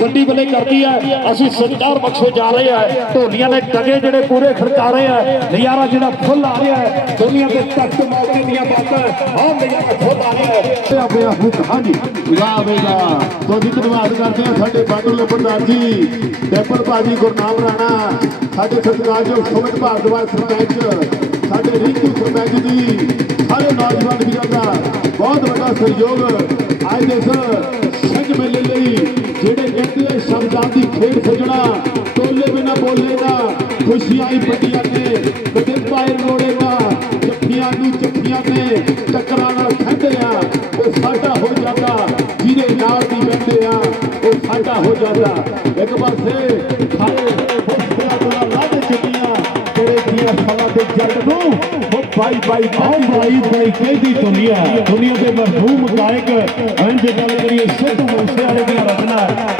ਗੱਡੀ ਬਲੇ ਕਰਦੀ ਹੈ। ਅਸੀਂ ਸਤਿਕਾਰ ਬਖਸ਼ੇ ਜਾ ਰਹੇ ਆ ਢੋਲੀਆਂ ਦੇ ਟਗੇ ਜਿਹੜੇ ਪੂਰੇ ਖੜਕਾ ਰਹੇ ਆ। ਨਜ਼ਾਰਾ ਜਿਹੜਾ ਫੁੱਲ ਆ ਰਿਹਾ ਹੈ। ਦੁਨੀਆ ਦੇ ਤਖਤ ਮੌਕੇ ਦੀਆਂ ਬਾਤਾਂ ਆਹ ਨਜ਼ਾਰਾ ਫੁੱਲ ਆ ਰਿਹਾ ਹੈ। ਤੇ ਆਪੇ ਹੁਕ ਹਾਂਜੀ। ਵਾਹ ਵਾਹ ਤੋਂ ਜੀ ਧੰਨਵਾਦ ਕਰਦੇ ਆ ਸਾਡੇ ਬਾਦਲ ਲੰਬੜਦਾਰ ਜੀ ਡੈਪਰ ਭਾਜੀ ਗੁਰਨਾਮ ਰਾਣਾ ਸਾਡੇ ਸਤਿਕਾਰਯੋਗ ਸੁਮਿਤ ਭਾਰਦਵਾਜ ਸਰਪੰਚ ਸਾਡੇ ਰਿੰਕੂ ਸਰਪੰਚ ਜੀ ਸਾਰੇ ਨੌਜਵਾਨ ਵੀਰਾਂ ਦਾ ਬਹੁਤ ਵੱਡਾ ਸਹਿਯੋਗ। ਅੱਜ ਦੇ ਲਈ ਜਿਹੜੇ ਕਹਿੰਦੇ ਆ, ਸ਼ਬਦਾਂ ਦੀ ਖੇਡ ਸਜਣਾ, ਟੋਲੇ ਬਿਨਾ ਬੋਲੇਗਾ ਖੁਸ਼ੀਆਂ ਹੀ ਪੱਟੀਆਂ ਨੇ ਕਦੇ ਪਾਏ ਰੋੜੇਗਾ ਜੱਫੀਆਂ ਨੂੰ ਜੱਫੀਆਂ ਨੇ ਟੱਕਰਾਂ ਨਾਲ ਖੰਡੇ ਆ, ਉਹ ਸਾਡਾ ਹੋ ਜਾਂਦਾ, ਜਿਹਦੇ ਨਾਲ ਦੀ ਬੈਠੇ ਆ, ਉਹ ਸਾਡਾ ਹੋ ਜਾਂਦਾ। ਇੱਕ ਪਾਸੇ ਖਾਏ ਉਹ ਬਾਈ ਬਾਈ ਆਓ ਭਾਈ ਕਹਿੰਦੀ ਦੁਨੀਆ ਦੁਨੀਆ ਦੇ ਮਰਹੂਮ ਗਾਇਕ ਐਂ ਜੇ ਗੱਲ ਕਰੀਏ ਸਿੱਧੂ ਮੂਸੇ ਵਾਲੇ ਦੀਆਂ ਰਚਨਾ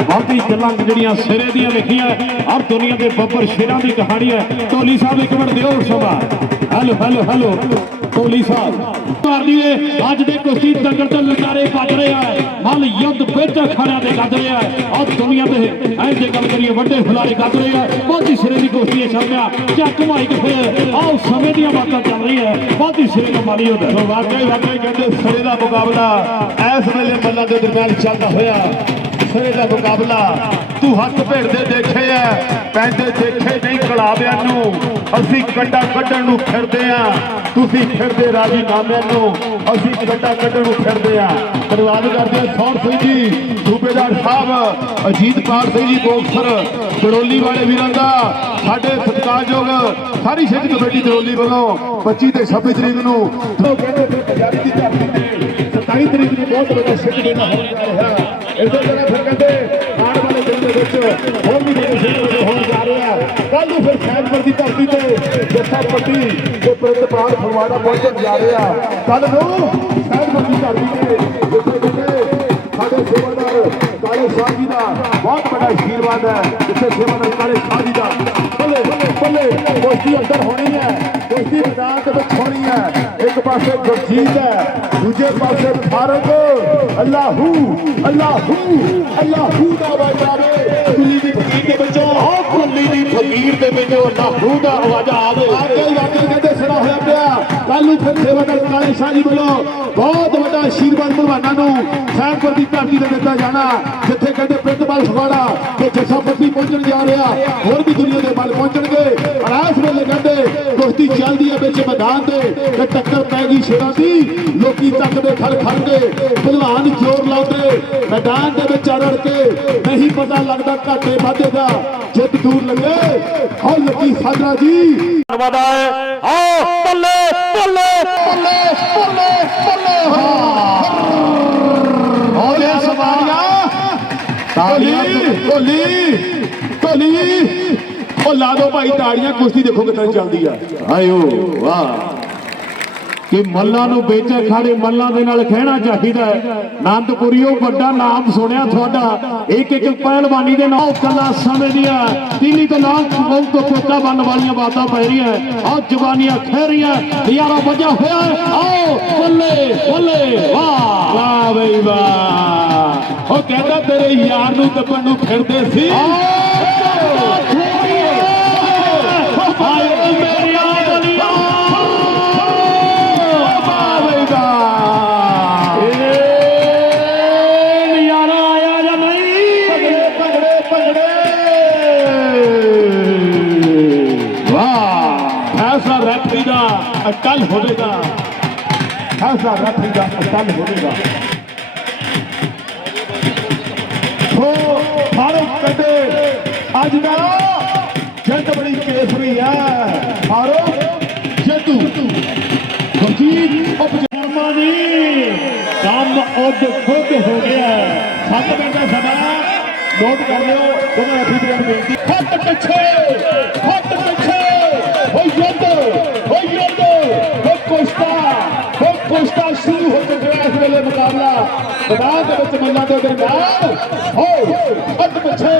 ਬਾਕੀ ਗੱਲਾਂ ਜਿਹੜੀਆਂ ਸਿਰੇ ਦੀਆਂ ਲਿਖੀਆਂ, ਹਰ ਦੁਨੀਆ ਦੇ ਬੱਬਰ ਸ਼ੇਰਾਂ ਦੀ ਕਹਾਣੀ ਹੈ। ਢੋਲੀ ਸਾਹਿਬ ਇੱਕ ਮਿੰਟ ਦਿਓ ਸਭਾ। Hello hello hello. ਢੋਲੀ ਸਾਹਿਬ। ਮਾਰਦੀ ਏ ਅੱਜ ਦੇ ਕੁਸ਼ਤੀ ਦੰਗਲ ਤੋਂ ਲਟਾਰੇ ਵੱਜ ਰਹੇ ਆ। ਮਲ ਯੁੱਧ ਵਿੱਚ ਖੜਿਆਂ ਦੇ ਗੱਜ ਰਹੇ ਆ। ਔਰ ਦੁਨੀਆ ਦੇ ਐਂ ਜੇ ਗੱਲ ਕਰੀਏ, ਵੱਡੇ ਫੁਲਾਰੇ ਗੱਜ ਰਹੇ ਆ। ਬਹੁਤੀ ਸਿਰੇ ਦੀ ਕੁਸ਼ਤੀ ਹੈ ਸ਼ਰਮਿਆ। ਚੱਕ ਮਾਈਕ ਫਿਰ ਆਓ ਸਮੇਂ ਦੀਆਂ ਬਾਤਾਂ ਚੱਲ ਰਹੀਆਂ ਹੈ। ਬਹੁਤੀ ਸਿਰੇ ਕਮਾਲੀ ਹੁੰਦਾ ਸੋ ਵਾਕਈ ਵਾਕਈ ਕਹਿੰਦੇ ਸਿਰੇ ਦਾ ਮੁਕਾਬਲਾ ਇਸ ਵੇਲੇ ਮੱਲਾਂ ਦੇ ਦਰਮਿਆਨ ਚੱਲਦਾ ਹੋਇਆ। ਸਿਰੇ ਦਾ ਮੁਕਾਬਲਾ। ਤੂੰ ਹੱਥ ਭੇੜਦੇ ਦੇਖੇ ਆ। ਪੈਂਦੇ ਦੇਖੇ ਨਹੀਂ ਕਲਾਬਿਆਂ ਨੂੰ। ਅਸੀਂ ਕੱਟਾ ਕੱਢਣ ਨੂੰ ਫਿਰਦੇ ਆ। ਤੁਸੀਂ ਫਿਰਦੇ ਰਾਜੀ ਨਾਮਿਆਂ ਨੂੰ, ਅਸੀਂ ਕੱਟਾ ਕੱਢਣ ਨੂੰ ਫਿਰਦੇ ਆ ਧੰਨਵਾਦ ਕਰਦੇ ਆ ਸੌਰ ਸਿੰਘ ਜੀ, ਸੂਬੇਦਾਰ ਸਾਹਿਬ ਅਜੀਤਪਾਲ ਸਿੰਘ ਜੀ, ਬੋਕਸਰ ਬੜੋਲੀ ਵਾਲੇ ਵੀਰਾਂ ਦਾ ਸਾਡੇ ਸਤਿਕਾਰਯੋਗ ਸਾਰੀ ਸਿੱਖ ਕਮੇਟੀ ਦਰੋਲੀ ਵੱਲੋਂ 25 ਤੇ 26 ਤਰੀਕ ਨੂੰ ਉਹ ਕਹਿੰਦੇ ਫਿਰ ਪੰਜਾਬੀ ਦੀ ਧਰਤੀ ਤੇ 27 ਤਰੀਕ ਨੂੰ ਬਹੁਤ ਵੱਡਾ ਸਿੱਖ ਮੇਲਾ ਹੋਣ ਜਾ ਰਿਹਾ। ਇਸੇ ਤਰ੍ਹਾਂ ਫਿਰ ਕਹਿੰਦੇ, ਆਉਣ ਵਾਲੇ ਦਿਨ ਦੇ ਵਿੱਚ ਹੋਰ ਵੀ ਵੱਡੇ ਸਿੱਖ ਮੇਲੇ ਹੋਣ ਜਾ ਰਿਹਾ ਕੱਲ ਨੂੰ ਫਿਰ ਸੈਦਪੁਰ ਦੀ ਧਰਤੀ ਤੇ ਪੱਟੀ ਤੇ ਪ੍ਰਿੰਤਪਾਲ ਫਰਵਾੜਾ ਪਹੁੰਚਣ ਜਾ ਰਿਹਾ। ਕੱਲ ਨੂੰ ਸੈਦਪੁਰ ਧਰਤੀ ਤੇ ਜਿੱਥੇ ਕਹਿੰਦੇ ਸਾਡੇ ਸੇਵਾਦਾਰ ਕਾਲੇ ਸ਼ਾਹ ਜੀ ਦਾ ਬਹੁਤ ਵੱਡਾ ਆਸ਼ੀਰਵਾਦ ਹੈ, ਜਿੱਥੇ ਸੇਵਾਦਾਰ ਕਾਲੇ ਸ਼ਾਹ ਜੀ ਦਾ। ਬੱਲੇ ਬੱਲੇ ਬੱਲੇ ਅੰਦਰ ਹੋਣੀ ਹੈ, ਕੁਸ਼ਤੀ ਮੈਦਾਨ ਦੇ ਵਿੱਚ ਹੋਣੀ ਹੈ। ਇੱਕ ਪਾਸੇ ਗੁਰਜੀਤ ਹੈ, ਦੂਜੇ ਪਾਸੇ ਫਾਰਕ ਅੱਲਾਹੂ ਅੱਲਾਹੂ ਅੱਲਾਹੂ ਦਾ ਵਾਜਾਵੇ ਕੁਲੀ ਦੀ ਵਿੱਚੋਂ ਦੀ ਫਕੀਰ ਦੇ ਵਿੱਚੋਂ ਲਾਹੂ ਦਾ ਆਵਾਜ਼ ਆਵੇ ਵਾਕਈ ਵਾਕਈ ਕਹਿੰਦੇ ਸੁਣਾ ਹੋਇਆ ਪਿਆ। ਕੱਲ ਨੂੰ ਫਿਰ ਸੇਵਾਦਾਰ ਕਾਲੇ ਸ਼ਾਹ ਜੀ ਵੱਲੋਂ ਬਹੁਤ ਵੱਡਾ ਆਸ਼ੀਰਵਾਦ ਭਲਵਾਨਾਂ ਨੂੰ ਸੈਨਪੁਰ ਦੀ ਧਰਤੀ ਤੇ ਦਿੱਤਾ ਜਾਣਾ, ਜਿੱਥੇ ਕਹਿੰਦੇ ਪ੍ਰਿੰਤਪਾਲ ਫਗਵਾੜਾ ਤੇ ਜੱਸਾ ਪਹੁੰਚਣ ਜਾ ਰਿਹਾ। ਹੋਰ ਵੀ ਦੁਨੀਆ ਦੇ ਵੱਲ ਪਹੁੰਚਣਗੇ। ਔਰ ਇਸ ਵੇਲੇ ਕਹਿੰਦੇ ਕੁਸ਼ਤੀ ਚੱਲਦੀ ਹੈ ਵਿੱਚ ਮੈਦਾਨ ਤੇ ਤੇ ਟੱਕਰ ਪੈ ਗਈ ਸ਼ੇਰਾਂ ਦੀ। ਲੋਕੀ ਤੱਕਦੇ ਖੜ ਖੜ ਕੇ ਭਲਵਾਨ ਜ਼ੋਰ ਲਾਉਂਦੇ। ਮੈਦਾਨ ਦੇ ਵਿੱਚ ਅੜੜ ਕੇ ਨਹੀਂ ਪਤਾ ਲੱਗਦਾ ਘਾਟੇ ਵਾਧੇ ਦਾ। ਜਿੱਤ ਦੂਰ ਲੱਗੇ ਹੌ ਲੱਕੀ ਸਾਜਰਾ ਜੀ ਧੰਨਵਾਦ ਹੈ ਆਓ ਬੱਲੇ ਬੱਲੇ ਬੱਲੇ ਬੱਲੇ ਬੱਲੇ ਹੋਲੇ ਸਵਾਰੀਆਂ ਤਾਲੀਆਂ ਢੋਲੀ ਢੋਲੀ ਉਹ ਲਾ ਦੋ ਭਾਈ ਤਾੜੀਆਂ ਕੁਸ਼ਤੀ ਦੇਖੋ ਕਿੱਦਾਂ ਚੱਲਦੀ ਆ ਆਇਓ ਵਾਹ ਕਿ ਮੱਲਾਂ ਨੂੰ ਵੇਚੇ ਖਾੜੇ ਮੱਲਾਂ ਦੇ ਨਾਲ ਖਹਿਣਾ ਚਾਹੀਦਾ ਹੈ। ਆਨੰਦਪੁਰੀਓ ਵੱਡਾ ਨਾਮ ਸੁਣਿਆ ਤੁਹਾਡਾ। ਇੱਕ ਇੱਕ ਪਹਿਲਵਾਨੀ ਦੇ ਨਾਲ ਕੱਲਾ ਸਮੇਂ ਦੀਆਂ ਤੀਲੀ ਤੋਂ ਨਾਲ ਬਹੁਤ ਤੋਂ ਕੋਕਾ ਬੰਨ ਵਾਲੀਆਂ ਬਾਤਾਂ ਪੈ ਰਹੀਆਂ ਆਹ ਜਵਾਨੀਆਂ ਖਹਿ ਰਹੀਆਂ ਯਾਰਾ ਵਜਾ ਹੋਇਆ। ਆਓ ਬੱਲੇ ਬੱਲੇ ਵਾਹ। ਵਾਹ ਬਈ ਵਾਹ। ਉਹ ਕਹਿੰਦਾ ਤੇਰੇ ਯਾਰ ਨੂੰ ਦੱਬਣ ਨੂੰ ਫਿਰਦੇ ਸੀ। ਅਟਲ ਹੋਵੇਗਾ। ਫੈਸਲਾ ਰੈਫਰੀ ਦਾ ਅਟਲ ਹੋਵੇਗਾ। ਹੋ, ਫਾਰੂਕ ਕਹਿੰਦੇ ਅੱਜ ਦਾ ਜਿੱਤ ਬੜੀ ਕੇਸਰੀ ਹੈ। ਫਾਰੂਕ, ਜੇਤੂ। ਗੁਰਜੀਤ ਉਪਜਰਮਾ ਦੀ ਕੰਮ ਉੱਡ ਖੁੱਦ ਹੋ ਗਿਆ। ਸੱਤ ਮਿੰਟ ਦਾ ਸਮਾਂ ਨੋਟ ਕਰ ਲਿਓ। ਉਹਨਾਂ ਅੱਖੀ ਤੇ ਬੇਨਤੀ। ਹੱਥ ਪਿੱਛੇ। ਮੈਦਾਨ ਦੇ ਵਿੱਚ ਮੱਲਾਂ ਦੇ ਦਰਮਿਆਨ ਹੋ ਹੱਥ ਪਿੱਛੇ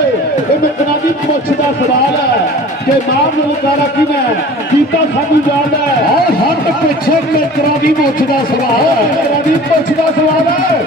ਇਹ ਮਿੱਤਰਾਂ ਦੀ ਮੁੱਛ ਦਾ ਸਵਾਲ ਹੈ ਕਿ ਨਾਮ ਨੂੰ ਲਗਾਣਾ ਕਿਵੇਂ ਕੀਤਾ ਸਾਨੂੰ ਯਾਦ ਹੈ। ਔਰ ਹੱਥ ਪਿੱਛੇ ਮਿੱਤਰਾਂ ਦੀ ਮੁੱਛ ਦਾ ਸਵਾਲ ਹੈ। ਮਿੱਤਰਾਂ ਦੀ ਮੁੱਛ ਦਾ ਸਵਾਲ ਹੈ।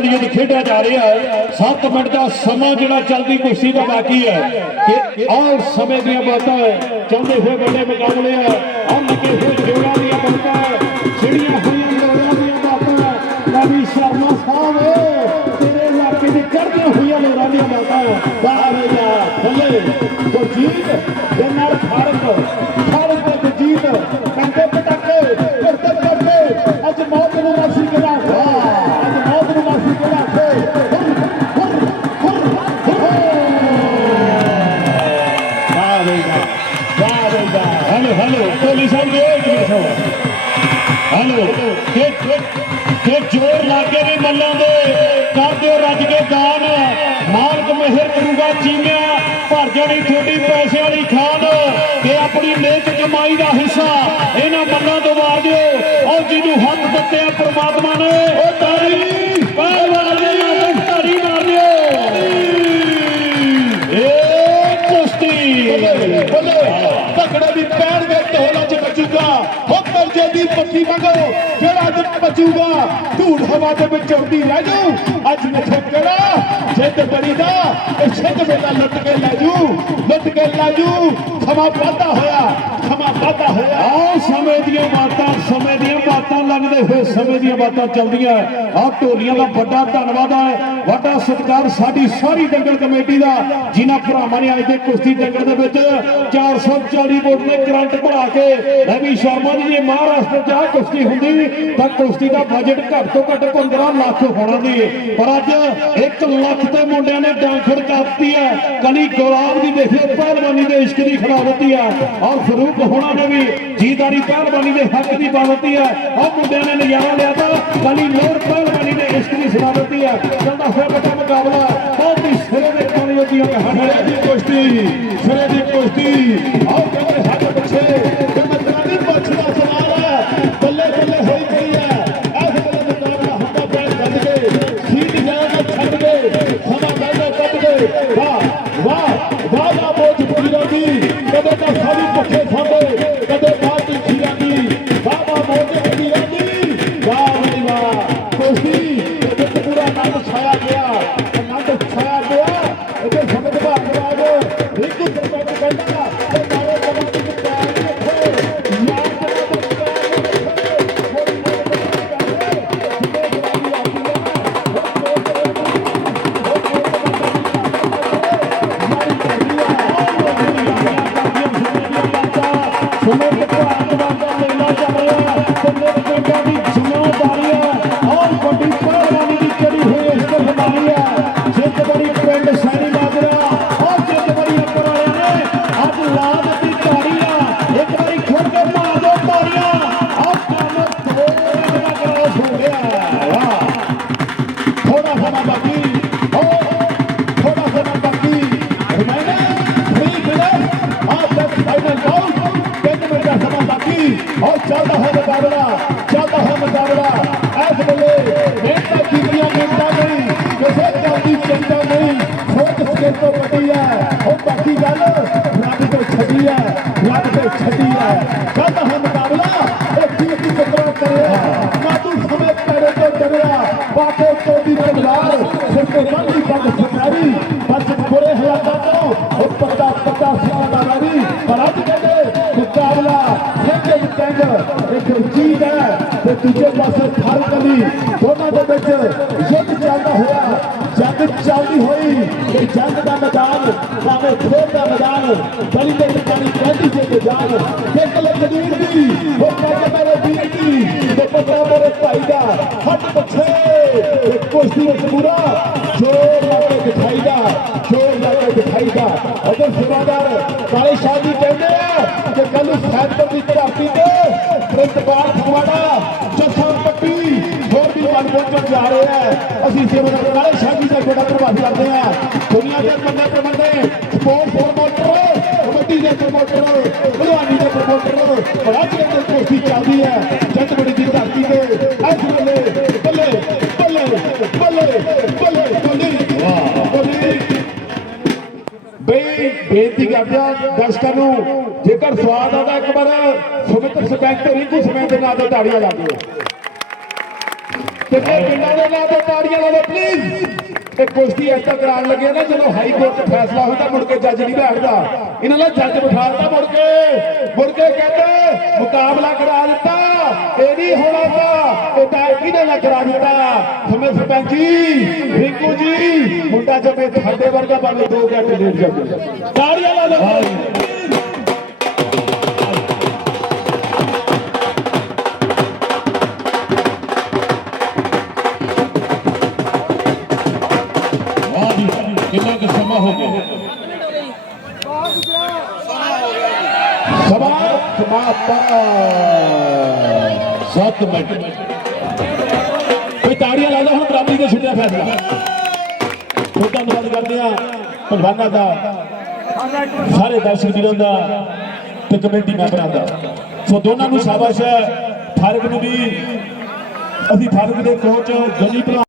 ਨਾਮਾਂ ਯੁੱਧ ਖੇਡਿਆ ਜਾ ਰਿਹਾ ਹੈ। 7 ਮਿੰਟ ਦਾ ਸਮਾਂ ਜਿਹੜਾ ਚੱਲਦੀ ਕੁਸ਼ਤੀ ਦਾ ਬਾਕੀ ਹੈ। ਕਿ ਆਹ ਸਮੇਂ ਦੀਆਂ ਬਾਤਾਂ ਹੈ। ਚੱਲਦੇ ਹੋਏ ਵੱਡੇ ਮੁਕਾਬਲੇ ਆ ਆਹ ਲੱਗੇ ਹੋਏ ਜੋੜਾਂ ਦੀਆਂ ਬਾਤਾਂ ਹੈ। ਜਿਹੜੀਆਂ ਹੋਈਆਂ ਲੋੜਾਂ ਦੀਆਂ ਬਾਤਾਂ ਨਵੀ ਸ਼ਰਮਾ ਸਾਹਿਬ, ਤੇਰੇ ਇਲਾਕੇ ਦੀ ਕਰਦੀਆਂ ਹੋਈਆਂ ਲੋੜਾਂ ਦੀਆਂ ਬਾਤਾਂ ਬਾਹਰ ਜਾ, ਥੱਲੇ। ਗੁਰਜੀਤ ਦਾ ਹਿੱਸਾ ਇਹਨਾਂ ਮੱਲਾਂ ਤੋਂ ਵਾਰ ਦਿਓ। ਔਰ ਜਿਹਨੂੰ ਹੱਥ ਦਿੱਤੇ ਆ ਪ੍ਰਮਾਤਮਾ ਨੇ। ਉਹ ਤਾਰੀ ਨਾਲ ਤਾਰੀ ਮਾਰ ਦਿਓ। ਏ ਕੁਸ਼ਤੀ। ਬੱਲੇ ਤਕੜੇ ਦੀ ਪੈਣ ਦੇ ਢੋਲਾਂ ਚ ਵੱਜੂਗਾ ਹੋ ਕਰਜੇ ਦੀ ਪੱਕੀ ਮੰਗੋ। ਜਿਹੜਾ ਅੱਜ ਬਚੂਗਾ ਧੂੜ ਹਵਾ ਦੇ ਵਿੱਚ ਉੱਡਦੀ ਰਹਿ ਜਾਊ ਕਿਹੜਾ ਜਿੱਦ ਦਾ ਇਹ ਛਿੱਕ ਮੇਲਾ ਲੁੱਟ ਕੇ ਲੈ ਜੂ, ਲੁੱਟ ਕੇ ਲੈ ਜੂ। ਸਮਾਂ ਵਾਧਾ ਹੋਇਆ, ਸਮਾਂ ਵਾਧਾ ਹੋਇਆ। ਆਹ ਸਮੇਂ ਦੀਆਂ ਬਾਤਾਂ, ਸਮੇਂ ਦੀਆਂ ਬਾਤਾਂ ਲੰਘਦੇ ਹੋਏ ਸਮੇਂ ਦੀਆਂ ਬਾਤਾਂ ਚੱਲਦੀਆਂ ਆਹ ਢੋਲੀਆਂ ਦਾ ਵੱਡਾ ਧੰਨਵਾਦ ਹੈ ਵੱਡਾ ਸਤਿਕਾਰ ਸਾਡੀ ਸਾਰੀ ਦੰਗਲ ਕਮੇਟੀ ਦਾ, ਜਿਨ੍ਹਾਂ ਭਰਾਵਾਂ ਨੇ ਅੱਜ ਦੇ ਕੁਸ਼ਤੀ ਦੰਗਲ ਦੇ ਵਿੱਚ 440 ਵੋਟ ਨੇ ਕਰੰਟ ਭਰਾ ਕੇ ਰਵੀ ਸ਼ਰਮਾ ਜੀ ਜੇ ਮਹਾਰਾਸ਼ਟਰ 'ਚ ਆਹ ਕੁਸ਼ਤੀ ਹੁੰਦੀ, ਤਾਂ ਕੁਸ਼ਤੀ ਦਾ ਬਜਟ ਘੱਟ ਤੋਂ ਘੱਟ 15 ਲੱਖ ਹੋਣਾ ਦੀ ਪਰ ਅੱਜ 1 ਲੱਖ ਤੇ ਮੁੰਡਿਆਂ ਨੇ ਡਾਂਗ ਖੜਕਾਤੀ ਹੈ ਕਲੀ ਗੁਲਾਬ ਦੀ ਦੇਖਿਓ ਪਹਿਲਵਾਨੀ ਦੇ ਇਸ਼ਕ ਦੀ ਖਿਲਾ ਦਿੱਤੀ ਔਰ ਫਰੂਕ ਹੋਣਾ ਨੇ ਵੀ ਜੀਦਾਰੀ ਪਹਿਲਵਾਨੀ ਦੇ ਹੱਕ ਦੀ ਪਾ ਦਿੱਤੀ ਹੈ ਉਹ ਮੁੰਡਿਆਂ ਨੇ ਨਜ਼ਾਰਾ ਲਿਆ ਤਾਂ ਕਲੀ ਲੋਰ ਪਹਿਲਵਾਨੀ ਦੇ ਇਸ਼ਕ ਦੀ ਸੁਣਾ ਦਿੱਤੀ ਹੈ ਚੱਲਦਾ ਹੋਇਆ ਵੱਡਾ ਮੁਕਾਬਲਾ। ਬਹੁਤ ਹੀ ਸਿਰੇ ਦੇ ਕਾਲੇ ਦੀਆਂ ਕਹਾਣੀਆਂ ਦੀ ਕੁਸ਼ਤੀ, ਸਿਰੇ ਦੀ ਕੁਸ਼ਤੀ। ਆਓ ਕਹਿੰਦੇ ਸਾਡੇ ਪਿੱਛੇ। ਸਾਡੀ ਪੱਖੇ ਛੱਡੀ ਹੈ ਚੱਲਦਾ ਹੈ ਮੁਕਾਬਲਾ ਇਹ ਕੀ ਕੀ ਟਕਰਾ ਕਰਿਆ ਨਾ ਤੂੰ ਸਮੇਂ ਪੈਰੇ ਤੋਂ ਡਰਿਆ ਬਾਕੇ ਤੋਂ ਦੀ ਤਲਵਾਰ ਸਿਰ ਤੇ ਬੰਦੀ ਬੰਦ ਸਰਕਾਰੀ ਬਚ ਬੁਰੇ ਹਾਲਾਤਾਂ ਤੋਂ ਉਹ ਪੱਤਾ ਪੱਤਾ ਸਿਆ ਦਾ ਵਾਰੀ ਪਰ ਅੱਜ ਕਹਿੰਦੇ ਮੁਕਾਬਲਾ ਸਿੰਘ ਟੈਂਗ ਇੱਕ ਚੀਜ਼ ਹੈ ਤੇ ਦੂਜੇ ਪਾਸੇ ਫ਼ਰਕ ਅਲੀ ਦੋਨਾਂ ਦੇ ਵਿੱਚ ਯੁੱਧ ਚੱਲਦਾ ਹੋਇਆ ਜੰਗ ਚੱਲਦੀ ਹੋਈ ਤੇ ਜੰਗ ਦਾ ਮੈਦਾਨ ਭਾਵੇਂ ਖੇਡ ਦਾ ਤੇ ਜਾਨ। ਇੱਕ ਲਖਦੀਰ ਦੀ ਉਹ ਕਹਿੰਦਾ ਮੇਰੇ ਵੀਰ ਦੀ ਤੇ ਪੱਤਾ ਮੇਰੇ ਭਾਈ ਦਾ ਹੱਥ ਪਿੱਛੇ। ਤੇ ਕੁਸ਼ਤੀ ਵਿੱਚ ਪੂਰਾ ਜੋਰ ਲਾ ਕੇ ਦਿਖਾਈ ਦਾ, ਜੋਰ ਲਾ ਕੇ ਦਿਖਾਈ ਦਾ। ਅਜੇ ਸੇਵਾਦਾਰ ਕਾਲੇ ਸ਼ਾਹ ਜੀ ਕਹਿੰਦੇ ਆ ਕਿ ਕੱਲ ਸੈਂਟਰ ਦੀ ਧਰਤੀ ਤੇ ਪ੍ਰਿੰਤਪਾਲ ਫਗਵਾੜਾ, ਜੱਸਾ ਪੱਟੀ ਹੋਰ ਵੀ ਮਨ ਪਹੁੰਚਣ ਜਾ ਰਹੇ ਹੈ ਅਸੀਂ ਸੇਵਾਦਾਰ ਕਾਲੇ ਸ਼ਾਹ ਜੀ ਦਾ ਬੜਾ ਪ੍ਰਭਾਵ ਕਰਦੇ ਆ। ਦੁਨੀਆ ਦੇ ਬੰਦੇ ਪ੍ਰਬੰਧੇ ਸਪੋਰਟ ਪ੍ਰਮੋਟਰ ਕਬੱਡੀ ਦੇ ਪ੍ਰਮੋਟਰ ਕਰਦੇ ਆ ਦਰਸ਼ਕਾਂ ਨੂੰ ਜੇਕਰ ਸਵਾਦ ਆਉਂਦਾ ਇੱਕ ਵਾਰ, ਸੁਮਿਤ ਸਪੈਕਟ, ਰਿੰਕੂ ਸਮੇਂ ਦੇ ਨਾਂ ਤੇ ਤਾੜੀਆਂ ਲਾ ਦਿਓ। ਕਿੰਨੇ ਪਿੰਡਾਂ ਦੇ ਨਾਂ ਤੇ ਤਾੜੀਆਂ ਲਾ ਲਓ ਪਲੀਜ਼ ਇਹ ਕੁਸ਼ਤੀ ਐਸਾ ਕਰਾਉਣ ਲੱਗੇ ਨਾ, ਜਦੋਂ ਹਾਈ ਕੋਰਟ 'ਚ ਫੈਸਲਾ ਹੁੰਦਾ, ਮੁੜ ਕੇ ਜੱਜ ਨਹੀਂ ਬੈਠਦਾ। ਇਹਨਾਂ ਨੇ ਜੱਜ ਬਿਠਾਲਤਾ ਮੁੜ ਕੇ। ਮੁੜ ਕੇ ਕਹਿੰਦੇ, ਮੁਕਾਬਲਾ ਕਰਾ ਦਿੱਤਾ। ਇਹ ਨਹੀਂ ਹੋਣਾ ਤਾਂ, ਇਹ ਤਾਂ ਕਿਹਨੇ ਨਾ ਕਰਾ ਦਿੱਤਾ। ਹਮੇ ਸਰਪੰਚ ਜੀ, ਰਿੰਕੂ ਜੀ ਮੁੰਡਾ ਜਮੇ ਸਾਡੇ ਵਰਗਾ ਭਾਵੇਂ 2 ਘੰਟੇ ਲੇਟ ਜਾਵੇ ਤਾੜੀਆਂ ਲਾ ਲਓ। ਕਿੰਨਾ ਕੁ ਸਮਾਂ ਹੋ ਗਿਆ? ਸਭਾ ਸਮਾਪਤ। 7 ਮਿੰਟ। ਕੋਈ ਤਾੜੀਆਂ ਲਾ ਲਓ ਹੁਣ ਬਰਾਬਰੀ ਦੇ ਛੁੱਟਿਆ ਫੈਸਲਾ। ਉਹ ਧੰਨਵਾਦ ਕਰਦੇ ਆ ਪਹਿਲਵਾਨਾਂ ਦਾ, ਸਾਰੇ ਦਰਸ਼ਕ ਵੀਰਾਂ ਦਾ ਤੇ ਕਮੇਟੀ ਮੈਂਬਰਾਂ ਦਾ। ਸੋ ਦੋਨਾਂ ਨੂੰ ਸ਼ਾਬਾਸ਼ ਹੈ। ਫਾਰਕ ਨੂੰ ਵੀ ਅਸੀਂ ਫਾਰਕ ਦੇ ਕੋਚ, ਜਨੀ ਭਰਾ